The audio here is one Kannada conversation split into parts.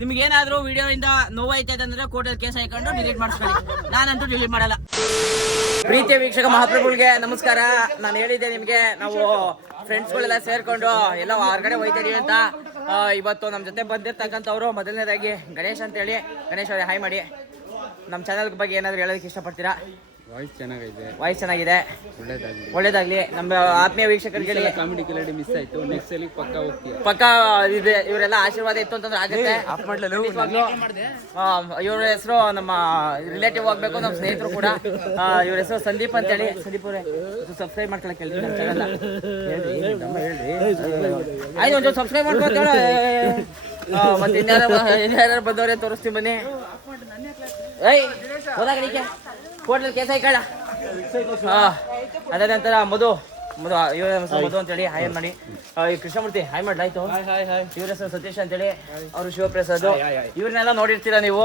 ನಿಮ್ಗೇನಾದ್ರೂ ವಿಡಿಯೋ ಇಂದ ನೋವಾಯ್ತಾ ಅಂದ್ರೆ ಕೋರ್ಟಲ್ಲಿ ಕೇಸ್ ಹಾಕೊಂಡು ಡಿಲೀಟ್ ಮಾಡಿಸ್ಕೊಳ್ಳಿ. ನಾನಂತೂ ಡಿಲೀಟ್ ಮಾಡಲ್ಲ. ಪ್ರೀತಿಯ ವೀಕ್ಷಕ ಮಹಾಪ್ರಭುಗಳಿಗೆ ನಮಸ್ಕಾರ. ನಾನು ಹೇಳಿದ್ದೆ ನಿಮ್ಗೆ, ನಾವು ಫ್ರೆಂಡ್ಸ್ಗಳೆಲ್ಲ ಸೇರ್ಕೊಂಡು ಎಲ್ಲ ಹೊರಗಡೆ ಹೋಯ್ತಾ ಇದೀವಿ ಅಂತ. ಇವತ್ತು ನಮ್ಮ ಜೊತೆ ಬಂದಿರ್ತಕ್ಕಂಥವ್ರು ಮೊದಲನೇದಾಗಿ ಗಣೇಶ್ ಅಂತ ಹೇಳಿ. ಗಣೇಶ್ ಅವರೇ ಹಾಯ್ ಮಾಡಿ. ನಮ್ಮ ಚಾನಲ್ ಬಗ್ಗೆ ಏನಾದ್ರು ಹೇಳೋದಕ್ಕೆ ಇಷ್ಟಪಡ್ತೀರಾ? ವಾಯ್ಸ್ ಚೆನ್ನಾಗಿದೆ, ಒಳ್ಳೇದಾಗ್ಲಿ. ನಮ್ಮ ಆತ್ಮೀಯ ವೀಕ್ಷಕರಿಗೆ ಕಾಮಿಡಿ ಕಿಲಾಡಿ ಮಿಸ್ ಆಯ್ತು, ನೆಕ್ಸ್ಟ್ ಸಲ ಪಕ್ಕ ಇದೆ. ಇವರೆಲ್ಲ ಆಶೀರ್ವಾದ ಇತ್ತು ಅಂತಂದ್ರೆ ಆಗುತ್ತೆ. ಇವ್ರ ಹೆಸರು ನಮ್ಮ ರಿಲೇಟಿವ್ ಆಗ್ಬೇಕು, ನಮ್ಮ ಸ್ನೇಹಿತರು ಕೂಡ. ಇವ್ರ ಹೆಸರು ಸಂದೀಪ್ ಅಂತ ಹೇಳಿ. ಸಂದೀಪ್ ಅವರೇ ಸಬ್ಸ್ಕ್ರೈಬ್ ಮಾಡ್ಕೊಳಕ್ಕೆ ಹೇಳ್ತೀನಿ ನಮ್ಮ ಚಾನಲ್. ಆಯ್ತು, ಒಂಚೂರು ಸಬ್ಸ್ಕ್ರೈಬ್ ಮಾಡ್ಕೊಳ್ತೇವೆ. ಮತ್ತೆ ಇನ್ಯಾರು ಬಂದವ್ರೆ ತೋರಿಸ್ತೀವಿ ಬನ್ನಿ. ಏಯ್ ಹೋದಾಗಡಿಕೆ ಕೋರ್ಟಲ್ಲಿ ಕೇಸ್ ಹಾಕಳ. ಅದಾದ ನಂತರ ಮಧು ಅಂತೇಳಿ ಹಾಯ್ ಮಾಡಿ. ಕೃಷ್ಣಮೂರ್ತಿ ಹಾಯ್ ಮಾಡ್ಲಾಯ್ತು. ಇವ್ರ ಹೆಸರು ಸತೀಶ್ ಅಂತೇಳಿ, ಅವರು ಶಿವಪ್ರಸಾದ್. ಇವ್ರನ್ನೆಲ್ಲ ನೋಡಿರ್ತೀರಾ ನೀವು.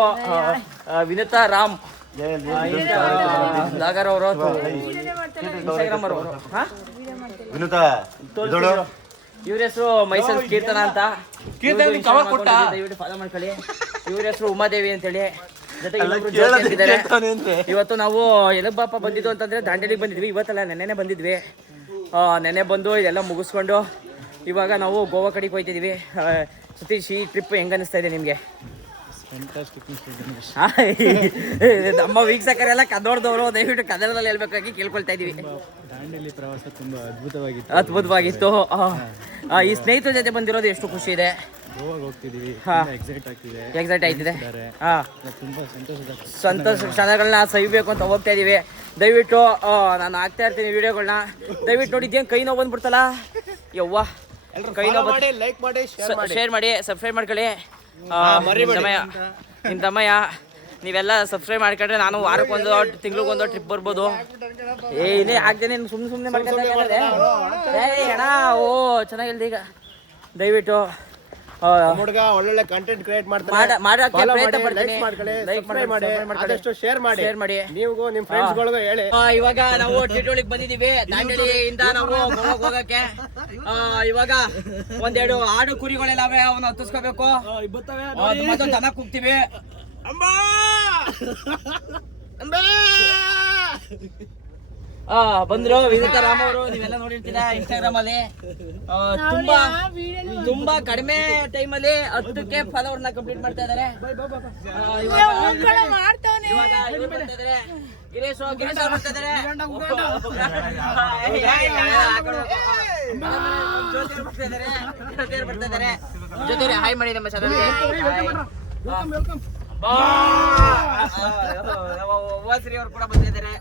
ವಿನುತಾ ರಾಮ್ ಲಾಗರ್ ಅವರು, ಇನ್ಸ್ಟಾಗ್ರಾಮ್ ಅವರು. ಇವ್ರ ಹೆಸರು ಮೈಸೂರು ಕೀರ್ತನ ಅಂತ. ಫಾಲೋ ಮಾಡ್ಕೊಳ್ಳಿ. ಇವ್ರ ಹೆಸರು ಉಮಾದೇವಿ ಅಂತೇಳಿ. ಇವತ್ತು ನಾವು ಎಲಬಾಪ ಬಂದಿದ್ದು ಅಂತಂದ್ರೆ ದಾಂಡೇಲಿಗೆ ಬಂದಿದ್ವಿ. ಇವತ್ತಲ್ಲ, ನೆನ್ನೆನೆ ಬಂದಿದ್ವಿ. ನೆನ್ನೆ ಬಂದು ಇದೆಲ್ಲ ಮುಗಿಸ್ಕೊಂಡು ಇವಾಗ ನಾವು ಗೋವಾ ಕಡೆಗೆ ಹೋಗ್ತಿದೀವಿ. ಸತೀಶ್, ಈ ಟ್ರಿಪ್ ಹೆಂಗ ಅನಿಸ್ತಾ ಇದೆ ನಿಮ್ಗೆ? ನಮ್ಮ ವೀಕ್ಷಕರೆಲ್ಲ ಕನ್ನಡದವರು, ದಯವಿಟ್ಟು ಕನ್ನಡದಲ್ಲಿ ಹೇಳ್ಬೇಕಾಗಿ ಕೇಳ್ಕೊಳ್ತಾ ಇದೀವಿ. ದಾಂಡೇಲಿ ಪ್ರವಾಸ ತುಂಬಾ ಅದ್ಭುತವಾಗಿತ್ತು. ಈ ಸ್ನೇಹಿತರ ಜೊತೆ ಬಂದಿರೋದು ಎಷ್ಟು ಖುಷಿ ಇದೆ. ಎಕ್ಸೈಟ್ ಆಯ್ತಿದೆ. ಸಂತೋಷ ಕ್ಷಣಗಳನ್ನ ಸವಿಬೇಕು ಅಂತ ಹೋಗ್ತಾ ಇದೀವಿ. ದಯವಿಟ್ಟು ನಾನು ಹಾಕ್ತಾ ಇರ್ತೀನಿ ವಿಡಿಯೋಗಳನ್ನ, ದಯವಿಟ್ಟು ನೋಡಿದ್ದೇನು ಕೈ ನೋವು ಬಂದ್ಬಿಡ್ತಲ್ಲ. ಯವ್ವ, ಕೈ ನೋವು. ಶೇರ್ ಮಾಡಿ, ಸಬ್ಸ್ಕ್ರೈಬ್ ಮಾಡ್ಕೊಳ್ಳಿ. ನಿಮ್ಮ ತಮ್ಮಯ್ಯ ನೀವೆಲ್ಲ ಸಬ್ಸ್ಕ್ರೈಬ್ ಮಾಡ್ಕೊಂಡ್ರೆ ನಾನು ವಾರಕ್ಕೊಂದು ತಿಂಗ್ಳಿಗೊಂದು ಟ್ರಿಪ್ ಬರ್ಬೋದು. ಏನೇ ಆಗ್ತೇನೆ, ಸುಮ್ಮನೆ ಮಾಡ್ಕೊಂಡೆ ಅಣ್ಣ. ಓ ಚೆನ್ನಾಗಿಲ್ದ. ಈಗ ದಯವಿಟ್ಟು ಒಳ್ಳೊಳ್ಳೆ ಕಂಟೆಂಟ್ ಕ್ರಿಯೇಟ್ ಮಾಡೋಕೆ ಪ್ರಯತ್ನ ಪಡ್ತೀನಿ. ಶೇರ್ ಮಾಡಿ. ನೀವು ನಿಮ್ಮ ಫ್ರೆಂಡ್ಸ್ ಗಳಿಗೂ ಹೇಳಿ. ಇವಾಗ ನಾವು ಟಿಟೋಳಿಗೆ ಬಂದಿದೀವಿ. ದಾಂಡೇಲಿಯಿಂದ ನಾವು ಗೋವಾಗೆ ಹೋಗಕ್ಕೆ. ಇವಾಗ ಒಂದೆರಡು ಆಡು ಕುರಿಗಳೆಲ್ಲವೆ, ಅವನ್ನ ಹತ್ತಿಸ್ಕೋಬೇಕು. ಮತ್ತೆ ದನ ಕೂಗ್ತೀವಿ. ಬಂದ್ರು ವಿನುತಾ ರಾಮ್ ಅವರು. ನೀವೆಲ್ಲ ನೋಡಿರ್ತೀರಾ ಇನ್ಸ್ಟಾಗ್ರಾಮ್ ಅಲ್ಲಿ. ತುಂಬಾ ಕಡಿಮೆ ಟೈಮ್ ಅಲ್ಲಿ 10K ಫಾಲೋವರ್ನ ಕಂಪ್ಲೀಟ್ ಮಾಡ್ತಾ ಇದಾರೆ. ಗಿರೀಶ್ ಬರ್ತಾ ಇದಾರೆ. ಜೊತೆ ಹಾಯ್ ಮಾಡಿ ನಮ್ಮ ಚಾನಲ್ಗೆ. ವಾಸರಿ ಅವರು ಕೂಡ ಬರ್ತಾ ಇದಾರೆ.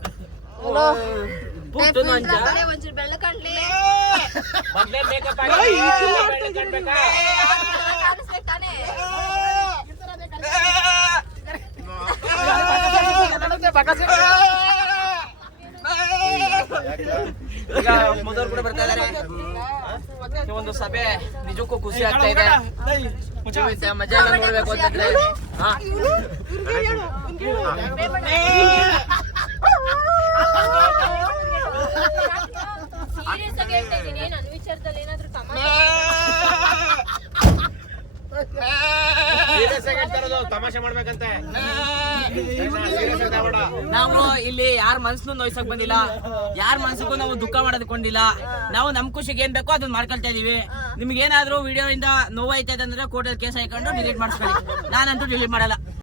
ಈಗ ಮೊದಲು ಕೂಡ ಬರ್ತಾ ಇದಾರೆ. ಒಂದು ಸಭೆ ನಿಜಕ್ಕೂ ಖುಷಿ ಆಗ್ತಾ ಇದೆ. ಮಜಾ ಎಲ್ಲ ನೋಡ್ಬೇಕು ಅಂತಂದ್ರೆ ತಮಾಷೆ ಮಾಡ್ಬೇಕಂತೆ. ನಾವು ಇಲ್ಲಿ ಯಾರ ಮನ್ಸನ್ನು ನೋಯ್ಸಕ್ ಬಂದಿಲ್ಲ, ಯಾರ ಮನ್ಸಿಗೂ ನಾವು ದುಃಖ ಮಾಡೋದಕ್ಕೊಂಡಿಲ್ಲ. ನಾವು ನಮ್ ಖುಷಿಗೆ ಏನ್ ಬೇಕೋ ಅದನ್ನ ಮಾಡ್ಕೊಳ್ತಾ ಇದೀವಿ. ನಿಮ್ಗೆ ಏನಾದ್ರೂ ವಿಡಿಯೋ ಇಂದ ನೋವಾಯ್ತಾ ಅಂದ್ರೆ ಕೋರ್ಟಲ್ಲಿ ಕೇಸ್ ಹಾಕೊಂಡು ಡಿಲೀಟ್ ಮಾಡಿಸ್ಕೊಳ್ಳಿ. ನಾನಂತೂ ಡಿಲೀಟ್ ಮಾಡಲ್ಲ.